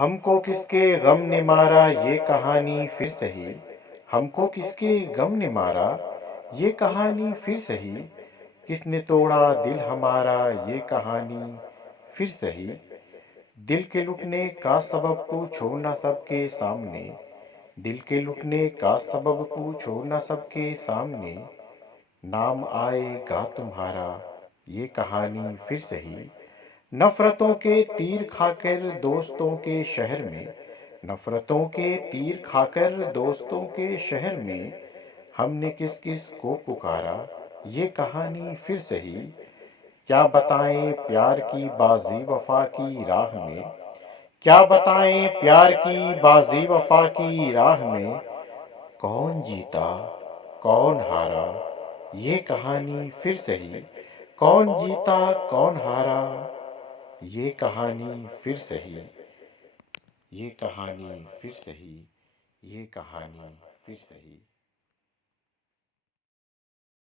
हमको किसके गम ने मारा ये कहानी फिर सही। हमको किसके गम ने मारा ये कहानी फिर सही। किसने तोड़ा दिल हमारा ये कहानी फिर सही। दिल के लुटने का सबब पूछो ना सबके सामने। दिल के लुटने का सबब पूछो ना सबके सामने। नाम आएगा तुम्हारा ये कहानी फिर सही। नफरतों के तीर खाकर दोस्तों के शहर में। नफरतों के तीर खाकर दोस्तों के शहर में। हमने किस किस को पुकारा ये कहानी फिर सही। क्या बताएं प्यार की बाजी वफा की राह में। क्या बताएं प्यार की बाजी वफा की राह में। कौन जीता कौन हारा ये कहानी फिर सही। कौन जीता कौन हारा ये कहानी फिर सही। ये कहानी फिर सही। ये कहानी फिर सही।